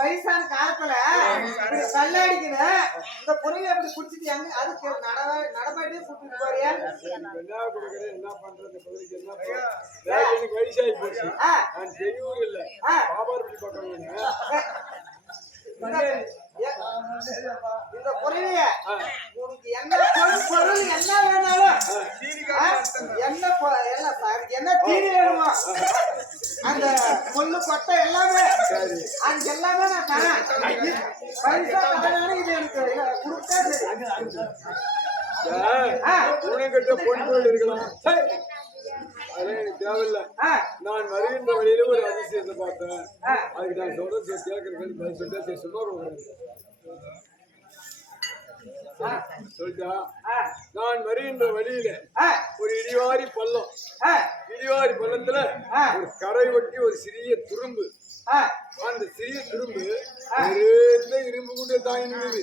வயசான காலத்துல கல்லாடிக்கிற இந்த பொருளை அப்படி குடிச்சிட்டு அதுக்கு நடமாட்டியே கூட்டிட்டு போறியா? என்ன பண்றது? எனக்கு வயசாகி போச்சு. நான் தெரியவும் இல்லை. பாபாரப்பட்டி பக்கம் இந்த பொருளைய உனக்கு என்ன பொருள் என்ன வேணாலும் என்ன தீனி வேணுமோ அந்த கொள்ளு கொட்டை எல்லாமே அது எல்லாமே நான் தரேன். பரிசா தரேன். இது எனக்கு கொடுத்தா உனக்கிட்ட பொன் பொருள் இருக்கலாம். அதெல்லாம் எனக்கு தேவையில்லை. நான் வருகின்ற வழியில ஒரு அதிசயத்தை பார்த்தேன். அதுக்கு நான் சொல்றது கேட்கறேன். சொல்லிட்டா சொல்லிட்டா நான் வருகின்ற வழியில ஒரு இடிவாரி பள்ளம். இடிவாரி பள்ளத்துல ஒரு கரை ஒட்டி ஒரு சிறிய துரும்பு. அந்த சிறிய துரும்பு இரும்பு கொண்டு தாங்கினது.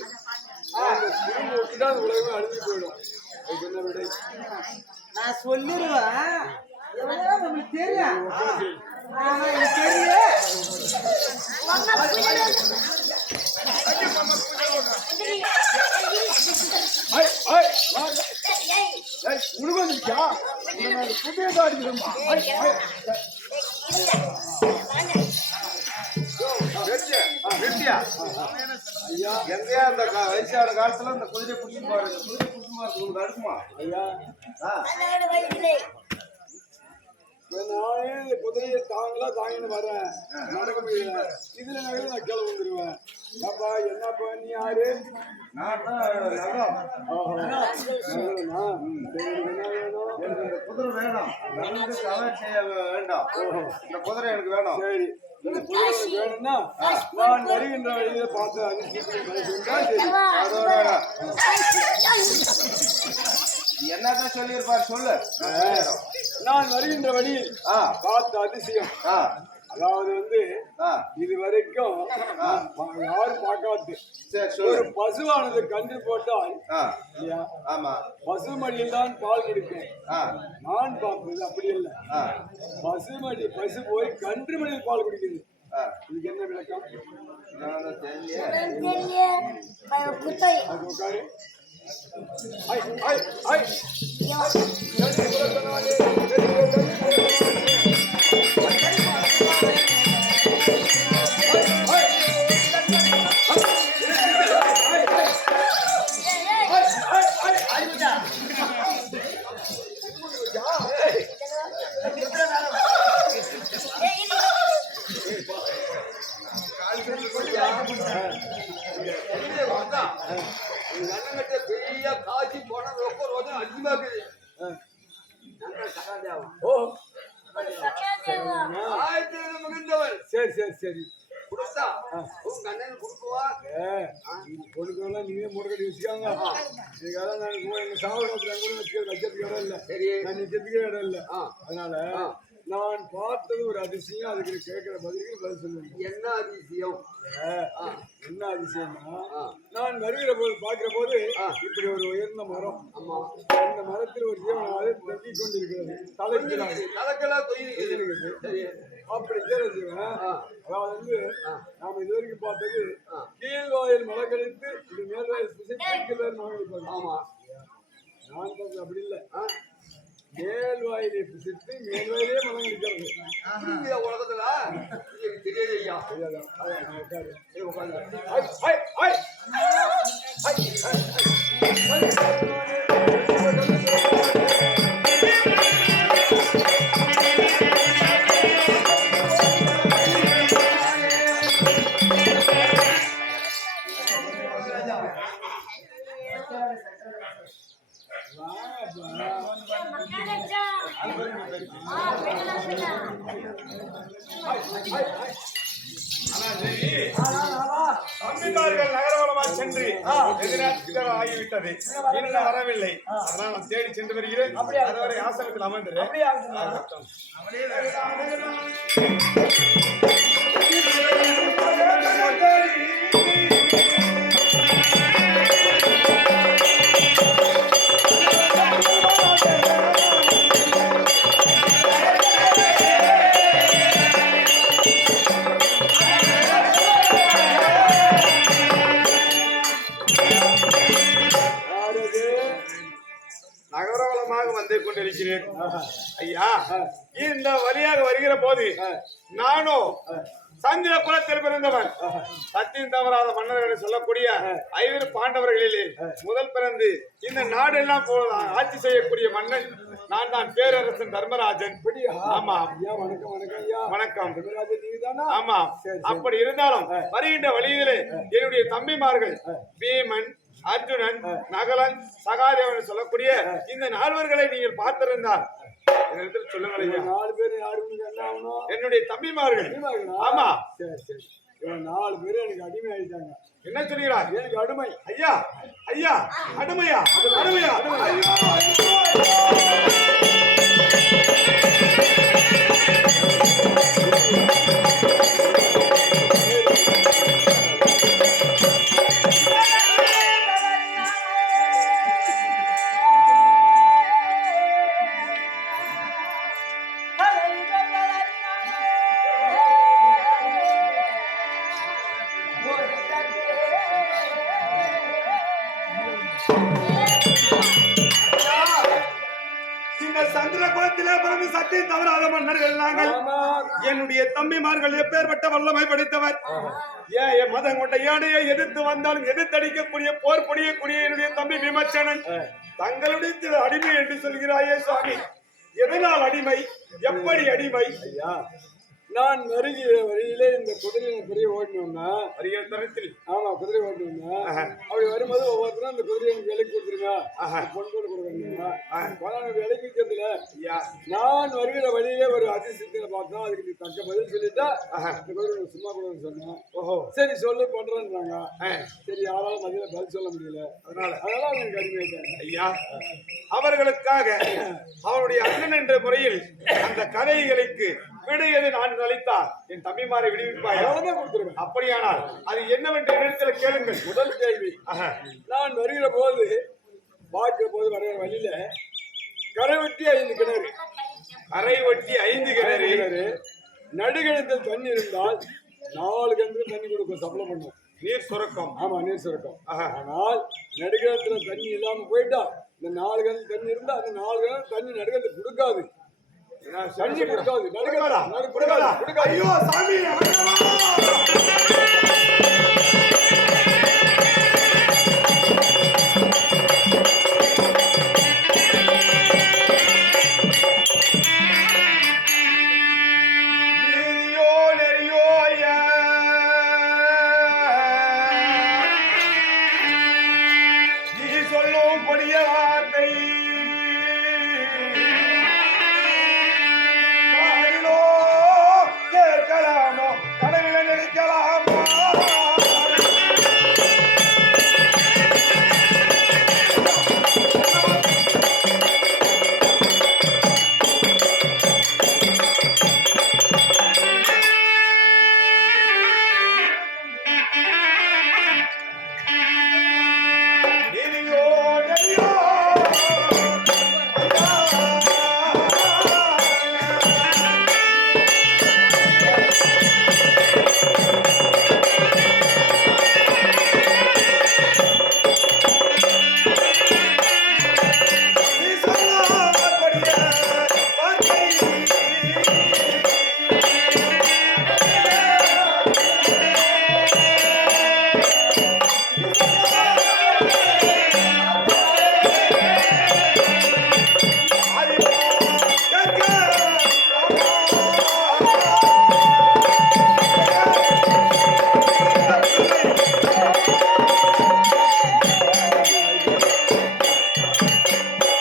அந்த துரும்பு ஒட்டிதான் அந்த உலகமே அழிஞ்சு போயிடும். அதுக்கு என்ன விடை? நான் சொல்லிடுவேன். நம்மளுக்கு தெரியும். எங்கயா அந்த வயசான காலத்துல அந்த குதிரை புடிச்சு பாருங்க. குதிரை புடிச்சு பாருங்க. உங்களுக்கு அடுக்குமா ஐயா? நானே குதிரையை தாங்கின்னு வரேன். நடக்க முடியல. இதுல நகர நான் கிளம்ப வந்துருவேன். அப்பா என்னப்பா நீ யாரு? குதிரை வேணும். செய்ய வேண்டாம். இந்த குதிரை எனக்கு வேணும். சரி, இந்த குதிரை வேணும்னா நான் வருகின்ற வழியில பார்த்து என்னதான் சொல்லியிருப்பார் சொல்லு. நான் வருகின்ற வழியில் பார்த்த அதிசயம். அதாவது இது வரைக்கும் யாரும் பார்க்காது. ஒரு பசுவானது கன்று போட்டால் பசுமடியில் தான் பால் குடிக்கும். நான் பார்ப்பது அப்படி இல்லை. பசு போய் கன்று மடியில் பால் குடிக்குது. இதுக்கு என்ன விளக்கம்? பெரிய காட்சி போன அடிமாக்குது. சரி சரி சரி பொண்ணுக்கெல்லாம் நீங்க மூட கட்டி வச்சுக்காங்க. வச்சதுக்கு இடம் இல்லை. நான் நிச்சயத்துக்கே இடம் இல்லை. அதனால நான் பார்த்தது ஒரு அதிசயம். அதுக்கு கேட்கிற பதிலுக்கு பதில் சொல்லுங்க. என்ன அதிசயம்? என்ன அதிசயம்னா நான் வருகிற போது பார்க்கிற போது இப்படி ஒரு உயர்ந்த மரம். அந்த மரத்தில் ஒரு ஜீவனாவது தங்கிக் கொண்டிருக்கிறது. அப்படி தெரிஞ்சுவேன். அதாவது நாம இது வரைக்கும் பார்த்தது கீழ்வாயில் மலை கழித்து இது மேல்வாயில் கீழ்வாயில் மலை கழிப்பாங்க. ஆமா, நான் பார்த்தது அப்படி இல்லை. மேல்வாயிலை பிசித்து மேல்வாயிலே மலம் கழிக்கிறது. உலகத்துல தெரியலையா? தம்பிமார்கள் நகரவலமா சென்று எதிராக ஆகிவிட்டது, இன்னும் வரவில்லை. அதனால் நான் தேடி சென்று வருகிறேன். அதுவரை ஆசனத்தில் அமர்ந்துறேன். நகரவலமாக வந்து கொண்டிருக்கிறேன் ஐயா. இந்த வழியாக வருகிற போது நானோ சந்திர குலத்தில் பிறந்தவன், சத்தியம் தவறாத மன்னர்களை சொல்லக்கூடிய 5 பாண்டவர்களிலே முதல் பிறந்து இந்த நாடெல்லாம் ஆட்சி செய்யக்கூடிய மன்னன் நான் தான், பேரரசன் தர்மராஜன். ஆமா, வணக்கம். ஆமா, அப்படி இருந்தாலும் வருகின்ற வழியிலே என்னுடைய தம்பிமார்கள் பீமன், அர்ஜுனன், நகலன், சகாதேவன் சொல்லக்கூடிய இந்த 4 நீங்கள் பார்த்திருந்தால் சொல்லுங்கள். 4 பேர் யாருன்னு என்னுடைய தம்பிமார்கள். ஆமா, 4 பேர் எனக்கு அடிமை ஆயிட்டாங்க. என்ன சொல்கிறார்? எனக்கு அடிமை. ஐயா ஐயா, அடிமையா? அடிமையா? சந்திர குலத்திலே பிறந்து சத்தியம் தவறாத மன்னர்கள் நாங்கள். என்னுடைய தம்பிமார்கள் எப்பேற்பட்ட வல்லமை படித்தவர். என் மதம் கொண்ட யானையை எதிர்த்து வந்தாலும் எதிர்த்தடிக்கக்கூடிய போர் புரியக்கூடிய என்னுடைய தம்பி விமர்சனன் தங்களுடைய அடிமை என்று சொல்கிறாயே சுவாமி. எதனால் அடிமை? எப்படி அடிமை? ஐயா, நான் வருகிற வழியிலே இந்த குதிரையை பெரிய ஓடணும்னா வருகிற தரத்தில். ஆமா, குதிரை ஓடணும்னா அப்படி வரும்போது ஒவ்வொருத்தரும் அந்த குதிரையை எனக்கு விலைக்கு கொடுத்துருங்க, பொண்ணு கொடுக்குறீங்க. விலைக்கு விற்கிறதுல நான் வருகிற வழியிலே ஒரு அதிசயத்தை பார்த்தோம். அதுக்கு தக்க பதில் சொல்லிட்டா இந்த குதிரை சும்மா கூட சொன்னேன். ஓஹோ, சரி சொல்லு பண்றேன்றாங்க. சரி, யாராலும் மதியில பதில் சொல்ல முடியல. அதனால எனக்கு அடிமையாயிட்டாங்க. ஐயா, அவர்களுக்காக அவருடைய அண்ணன் என்ற முறையில் அந்த கதைகளுக்கு விடையது நான் அளித்தார் என் தம்பிமாரை விடுவிப்பாயா? அப்படியானால் அது என்னவென்று இடத்தில் கேளுங்கள். முதல் கேள்வி, நான் வருகிற போது பார்க்கிற போது வருகிற வழியில கரை ஒட்டி 5 கிணறு, கரை ஒட்டி 5 கிணறு, நடுகிணத்தில் தண்ணி இருந்தால் 4 கிணத்துக்கு தண்ணி கொடுக்கும், சப்ளை பண்ணும், நீர் சுரக்கும். ஆமா, நீர் சுரக்கும். ஆனால் நடுகிணத்துல தண்ணி இல்லாம போயிட்டா இந்த 4 கிணத்து தண்ணி இருந்தா அந்த 4 கிணத்து தண்ணி நடுகிணத்து கொடுக்காது. தண்ணி கொடுக்காது, நடுக்காதா? ஐயோ சாமி,